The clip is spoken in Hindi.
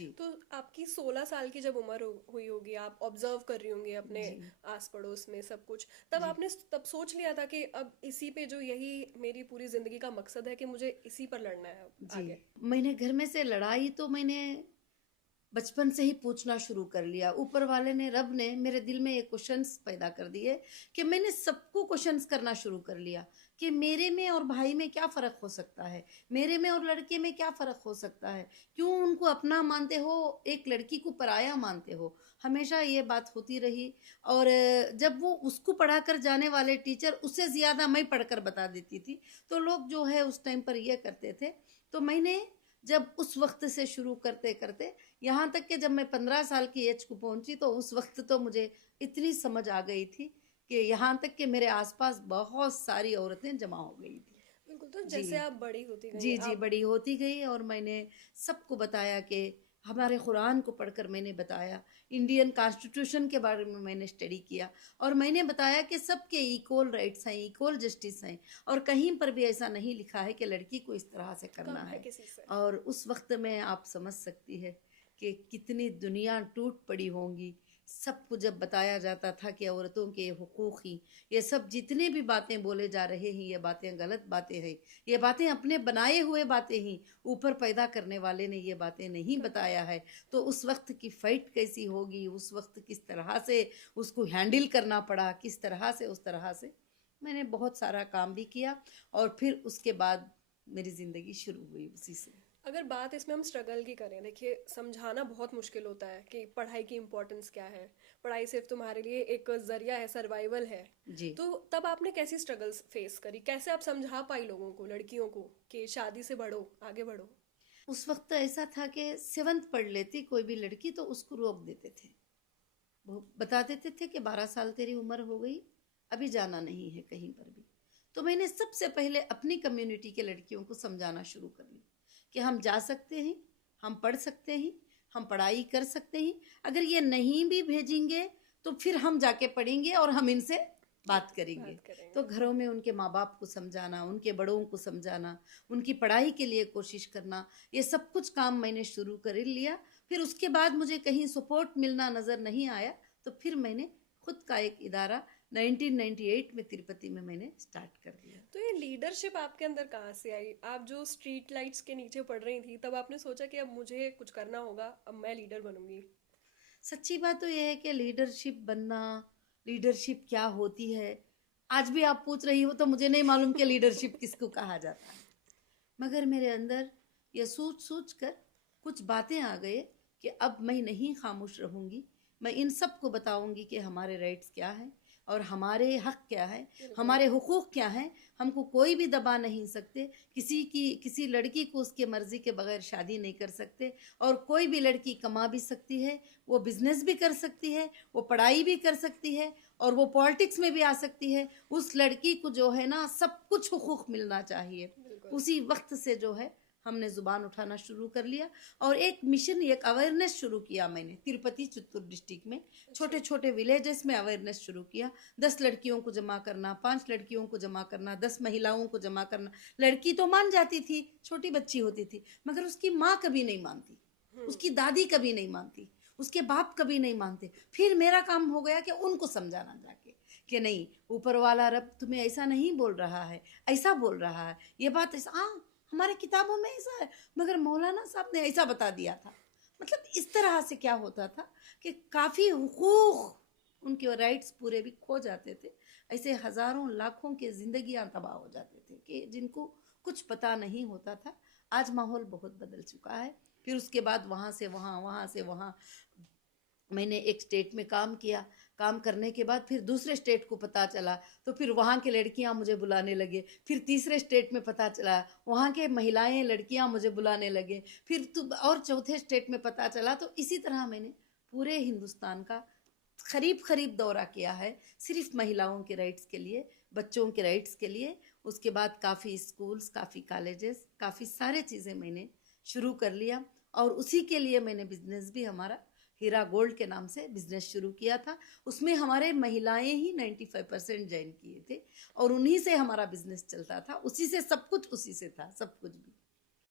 जी। तो आपकी 16 साल की जब उम्र हुई होगी, आप ऑब्जर्व कर रही होंगी अपने जी। आस पड़ोस में सब कुछ, तब जी। आपने तब सोच लिया था कि अब इसी पे जो यही मेरी पूरी जिंदगी का मकसद है कि मुझे इसी पर लड़ना है अब जी। आगे? मैंने घर में से लड़ाई तो मैंने बचपन से ही पूछना शुरू कर लिया। ऊपर वाले ने, रब ने मेरे दिल में ये क्वेश्चंस पैदा कर दिए कि मैंने सबको क्वेश्चंस करना शुरू कर लिया कि मेरे में और भाई में क्या फ़र्क हो सकता है, मेरे में और लड़के में क्या फ़र्क हो सकता है, क्यों उनको अपना मानते हो, एक लड़की को पराया मानते हो। हमेशा ये बात होती रही। और जब वो उसको पढ़ा कर जाने वाले टीचर उससे ज़्यादा मैं पढ़कर बता देती थी, तो लोग जो है उस टाइम पर ये करते थे। तो मैंने जब उस वक्त से शुरू करते करते यहाँ तक कि जब मैं 15 साल की एज को पहुंची, तो उस वक्त तो मुझे इतनी समझ आ गई थी कि यहाँ तक कि मेरे आसपास बहुत सारी औरतें जमा हो गई थी। बिल्कुल। तो जी। जैसे आप बड़ी होती गई जी। जी, आप। बड़ी होती गई और मैंने सबको बताया कि हमारे कुरान को पढ़कर मैंने बताया, इंडियन कॉन्स्टिट्यूशन के बारे में मैंने स्टडी किया और मैंने बताया कि सबके इक्वल राइट्स हैं, इक्वल जस्टिस हैं और कहीं पर भी ऐसा नहीं लिखा है कि लड़की को इस तरह से करना कम है है। किसी से। और उस वक्त में आप समझ सकती है कि कितनी दुनिया टूट पड़ी होंगी। सबको जब बताया जाता था कि औरतों के हुकूक ही, ये सब जितने भी बातें बोले जा रहे हैं, ये बातें गलत बातें हैं, ये बातें अपने बनाए हुए बातें ही, ऊपर पैदा करने वाले ने ये बातें नहीं बताया है। तो उस वक्त की फाइट कैसी होगी, उस वक्त किस तरह से उसको हैंडल करना पड़ा, किस तरह से, उस तरह से मैंने बहुत सारा काम भी किया। और फिर उसके बाद मेरी ज़िंदगी शुरू हुई उसी से। अगर बात इसमें हम स्ट्रगल की करें, देखिए समझाना बहुत मुश्किल होता है कि पढ़ाई की इम्पोर्टेंस क्या है। पढ़ाई सिर्फ तुम्हारे लिए एक जरिया है, सर्वाइवल है। जी। तो तब आपने कैसी स्ट्रगल्स फेस करी, कैसे आप समझा पाई लोगों को, लड़कियों को, कि शादी से बढ़ो, आगे बढ़ो? उस वक्त ऐसा था कि 7th पढ़ लेती कोई भी लड़की तो उसको रोक देते थे। वो बता देते थे कि 12 साल तेरी उम्र हो गई, अभी जाना नहीं है कहीं पर भी। तो मैंने सबसे पहले अपनी कम्युनिटी के लड़कियों को समझाना शुरू कर लिया कि हम जा सकते हैं, हम पढ़ सकते हैं, हम पढ़ाई कर सकते हैं। अगर ये नहीं भी भेजेंगे तो फिर हम जाके पढ़ेंगे और हम इनसे बात करेंगे। बात तो करेंगे। घरों में उनके माँ बाप को समझाना, उनके बड़ों को समझाना, उनकी पढ़ाई के लिए कोशिश करना, ये सब कुछ काम मैंने शुरू कर लिया। फिर उसके बाद मुझे कहीं सपोर्ट मिलना नज़र नहीं आया, तो फिर मैंने खुद का एक इदारा 1998 में तिरुपति में मैंने स्टार्ट कर दिया। तो ये लीडरशिप आपके अंदर कहाँ से आई? आप जो स्ट्रीट लाइट्स के नीचे पढ़ रही थी, तब आपने सोचा कि अब मुझे कुछ करना होगा, अब मैं लीडर बनूंगी? सच्ची बात तो यह है कि लीडरशिप बनना, लीडरशिप क्या होती है, आज भी आप पूछ रही हो तो मुझे नहीं मालूम कि लीडरशिप किसको कहा जाता है। मगर मेरे अंदर ये सोच सोच कर कुछ बातें आ गए कि अब मैं नहीं खामोश रहूंगी। मैं इन सब को बताऊंगी कि हमारे राइट्स क्या हैं और हमारे हक क्या है, बिल्कुल। हमारे हुकूक क्या हैं। हमको कोई भी दबा नहीं सकते, किसी लड़की को उसके मर्जी के बगैर शादी नहीं कर सकते। और कोई भी लड़की कमा भी सकती है, वो बिजनेस भी कर सकती है, वो पढ़ाई भी कर सकती है और वो पॉलिटिक्स में भी आ सकती है। उस लड़की को जो है ना, सब कुछ हुकूक मिलना चाहिए। बिल्कुल। उसी वक्त से जो है हमने जुबान उठाना शुरू कर लिया और एक मिशन, एक अवेयरनेस शुरू किया मैंने तिरुपति चित्तूर डिस्ट्रिक्ट में। अच्छा। छोटे छोटे विलेजेस में अवेयरनेस शुरू किया। 10 लड़कियों को जमा करना, 5 लड़कियों को जमा करना, 10 महिलाओं को जमा करना। लड़की तो मान जाती थी, छोटी बच्ची होती थी, मगर उसकी माँ कभी नहीं मानती, उसकी दादी कभी नहीं मानती, उसके बाप कभी नहीं मानते। फिर मेरा काम हो गया कि उनको समझाना जाके कि नहीं, ऊपर वाला रब तुम्हें ऐसा नहीं बोल रहा है, ऐसा बोल रहा है, ये बात ऐसा, हाँ हमारे किताबों में ऐसा है, मगर मौलाना साहब ने ऐसा बता दिया था। मतलब इस तरह से क्या होता था कि काफ़ी हुकूक, उनके राइट्स पूरे भी खो जाते थे। ऐसे हज़ारों लाखों के ज़िंदगियां तबाह हो जाते थे कि जिनको कुछ पता नहीं होता था। आज माहौल बहुत बदल चुका है। फिर उसके बाद वहाँ से वहाँ, वहाँ से वहाँ मैंने एक स्टेट में काम किया। काम करने के बाद फिर दूसरे स्टेट को पता चला, तो फिर वहाँ के लड़कियाँ मुझे बुलाने लगे। फिर तीसरे स्टेट में पता चला, वहाँ के महिलाएं लड़कियाँ मुझे बुलाने लगे। फिर तो और चौथे स्टेट में पता चला। तो इसी तरह मैंने पूरे हिंदुस्तान का करीब करीब दौरा किया है, सिर्फ महिलाओं के राइट्स के लिए, बच्चों के राइट्स के लिए। उसके बाद काफ़ी स्कूल्स, काफ़ी कॉलेजेस, काफ़ी सारे चीज़ें मैंने शुरू कर लिया। और उसी के लिए मैंने बिजनेस भी, हमारा हीरा गोल्ड के नाम से बिजनेस शुरू किया था। उसमें हमारे महिलाएं ही 95% ज्वाइन किए थे और उन्हीं से हमारा बिजनेस चलता था। उसी से सब कुछ, उसी से था सब कुछ भी।